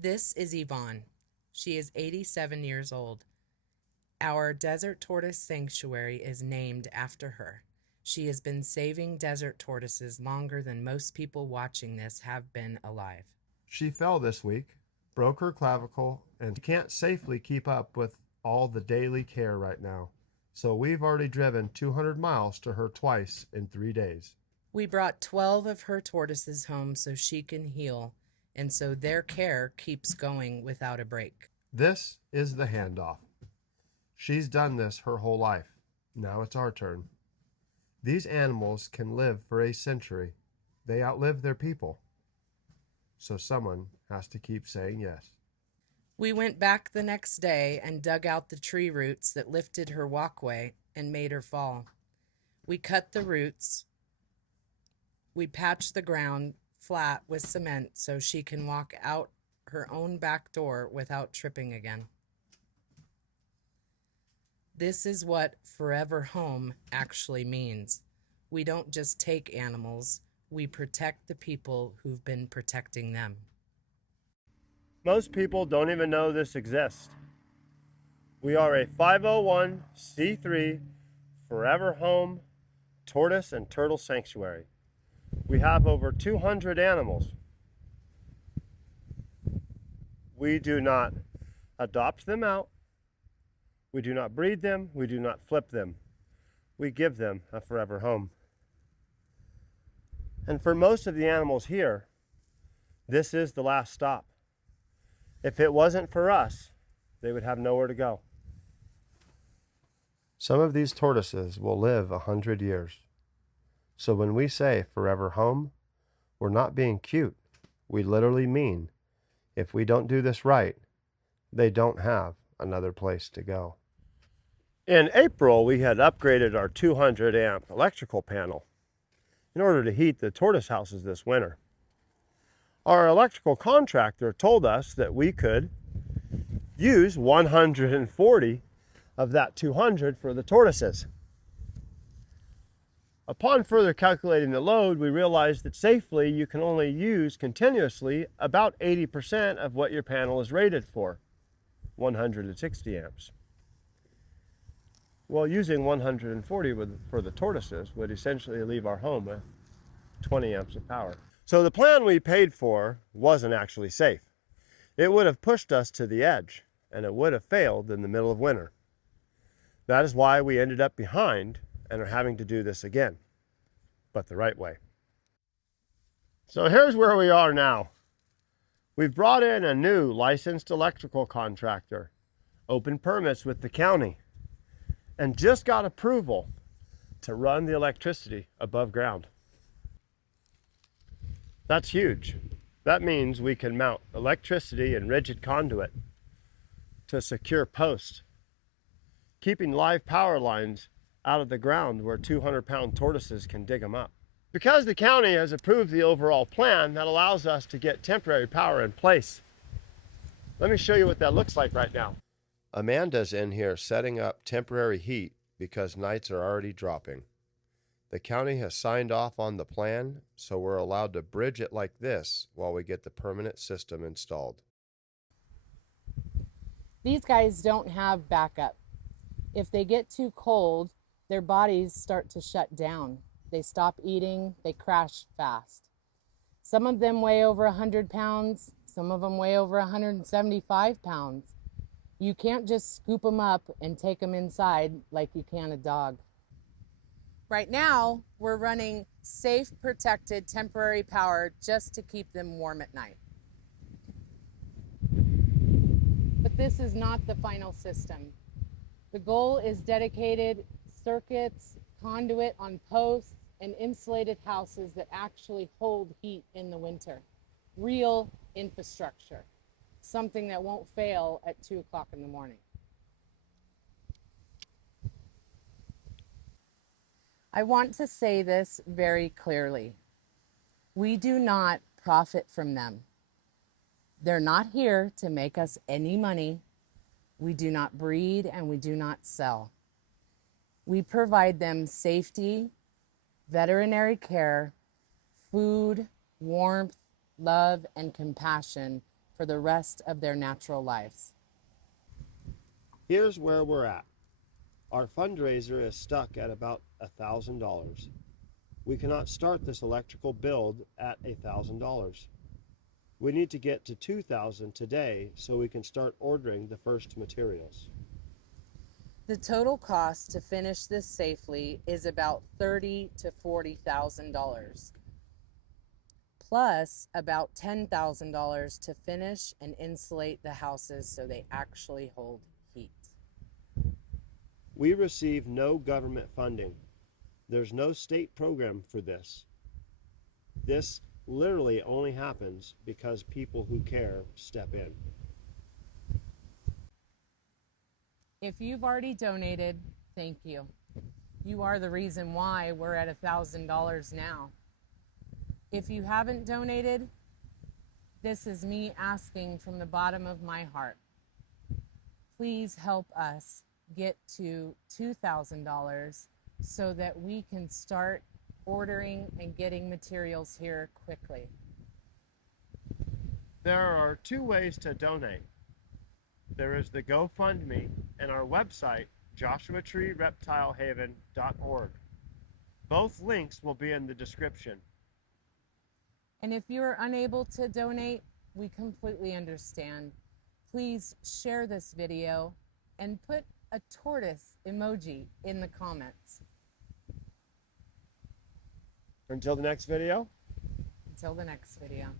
This is Yvonne. She is 87 years old. Our desert tortoise sanctuary is named after her. She has been saving desert tortoises longer than most people watching this have been alive. She fell this week, broke her clavicle, and can't safely keep up with all the daily care right now. So we've already driven 200 miles to her twice in 3 days. We brought 12 of her tortoises home so she can heal, and so their care keeps going without a break. This is the handoff. She's done this her whole life. Now it's our turn. These animals can live for a century. They outlive their people. So someone has to keep saying yes. We went back the next day and dug out the tree roots that lifted her walkway and made her fall. We cut the roots. We patched the ground flat with cement so she can walk out her own back door without tripping again. This is what forever home actually means. We don't just take animals, we protect the people who've been protecting them. Most people don't even know this exists. We are a 501c3 forever home tortoise and turtle sanctuary. We have over 200 animals. We do not adopt them out. We do not breed them. We do not flip them. We give them a forever home. And for most of the animals here, this is the last stop. If it wasn't for us, they would have nowhere to go. Some of these tortoises will live 100 years. So when we say forever home, we're not being cute. We literally mean if we don't do this right, they don't have another place to go. In April, we had upgraded our 200 amp electrical panel in order to heat the tortoise houses this winter. Our electrical contractor told us that we could use 140 of that 200 for the tortoises. Upon further calculating the load, we realized that safely you can only use continuously about 80% of what your panel is rated for, 160 amps. Well, using 140 for the tortoises would essentially leave our home with 20 amps of power. So the plan we paid for wasn't actually safe. It would have pushed us to the edge, and it would have failed in the middle of winter. That is why we ended up behind and are having to do this again, but the right way. So here's where we are now. We've brought in a new licensed electrical contractor, opened permits with the county, and just got approval to run the electricity above ground. That's huge. That means we can mount electricity and rigid conduit to secure posts, keeping live power lines out of the ground where 200-pound tortoises can dig them up. Because the county has approved the overall plan, that allows us to get temporary power in place. Let me show you what that looks like right now. Amanda's in here setting up temporary heat because nights are already dropping. The county has signed off on the plan, so we're allowed to bridge it like this while we get the permanent system installed. These guys don't have backup. If they get too cold, their bodies start to shut down. They stop eating, they crash fast. Some of them weigh over 100 pounds, some of them weigh over 175 pounds. You can't just scoop them up and take them inside like you can a dog. Right now, we're running safe, protected, temporary power just to keep them warm at night. But this is not the final system. The goal is dedicated circuits, conduit on posts, and insulated houses that actually hold heat in the winter. Real infrastructure. Something that won't fail at 2 o'clock in the morning. I want to say this very clearly. We do not profit from them. They're not here to make us any money. We do not breed and we do not sell. We provide them safety, veterinary care, food, warmth, love, and compassion for the rest of their natural lives. Here's where we're at. Our fundraiser is stuck at about $1,000. We cannot start this electrical build at $1,000. We need to get to $2,000 today so we can start ordering the first materials. The total cost to finish this safely is about $30,000 to $40,000, plus about $10,000 to finish and insulate the houses so they actually hold heat. We receive no government funding. There's no state program for this. This literally only happens because people who care step in. If you've already donated, thank you. You are the reason why we're at $1,000 now. If you haven't donated, this is me asking from the bottom of my heart. Please help us get to $2,000 so that we can start ordering and getting materials here quickly. There are two ways to donate. There is the GoFundMe and our website, joshuatreereptilehaven.org. Both links will be in the description. And if you're unable to donate, we completely understand. Please share this video and put a tortoise emoji in the comments. Until the next video. Until the next video.